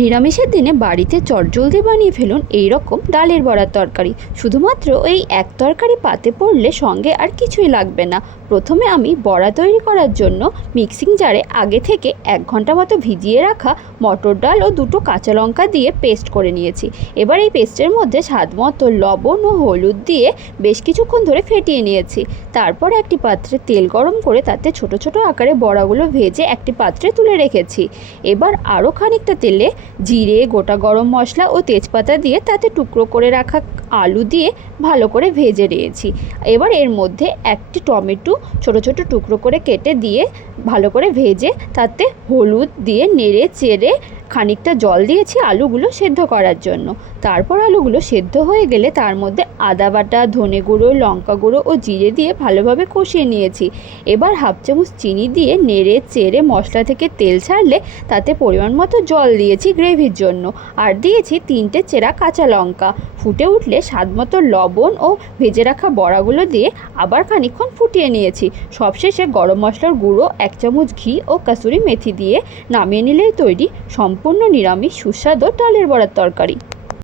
নিরামিষের দিনে বাড়িতে চটজলদি বানিয়ে ফেলুন এই রকম ডালের বড়ার তরকারি। শুধুমাত্র এই এক তরকারি পাতে পড়লে সঙ্গে আর কিছুই লাগবে না। প্রথমে আমি বড়া তৈরি করার জন্য মিক্সিং জারে আগে থেকে 1 ঘন্টা মতো ভিজিয়ে রাখা মটর ডাল ও 2টো কাঁচা লঙ্কা দিয়ে পেস্ট করে নিয়েছি। এবার এই পেস্টের মধ্যে স্বাদ মতো লবণ ও হলুদ দিয়ে বেশ কিছুক্ষণ ধরে ফেটিয়ে নিয়েছি। তারপর একটি পাত্রে তেল গরম করে তাতে ছোট ছোট আকারে বড়াগুলো ভেজে একটি পাত্রে তুলে রেখেছি। এবার আরও খানিকটা তেলে জিরে, গোটা গরম মশলা ও তেজপাতা দিয়ে তাতে টুকরো করে রাখা আলু দিয়ে ভালো করে ভেজে নিয়েছি। এবার এর মধ্যে একটি টমেটো ছোট ছোট টুকরো করে কেটে দিয়ে ভালো করে ভেজে তাতে হলুদ দিয়ে নেড়ে চেড়ে খানিকটা জল দিয়েছি আলুগুলো সেদ্ধ করার জন্য। তারপর আলুগুলো সেদ্ধ হয়ে গেলে তার মধ্যে আদা বাটা, ধনে গুঁড়ো, লঙ্কা গুঁড়ো ও জিরে দিয়ে ভালোভাবে কষিয়ে নিয়েছি। এবার হাফ চামচ চিনি দিয়ে নেড়ে চেড়ে মশলা থেকে তেল ছাড়লে তাতে পরিমাণ মতো জল দিয়েছি গ্রেভির জন্য, আর দিয়েছি 3টে চেরা কাঁচা লঙ্কা। ফুটে উঠলে স্বাদ মতো লবণ ও ভেজে রাখা বড়াগুলো দিয়ে আবার খানিকক্ষণ ফুটিয়ে নিয়েছি। সবশেষে গরম মশলার গুঁড়ো, 1 চামচ ঘি ও কাসুরি মেথি দিয়ে নামিয়ে নিলেই তৈরি সম্পূর্ণ নিরামিষ সুস্বাদু ডালের বড়ার তরকারি।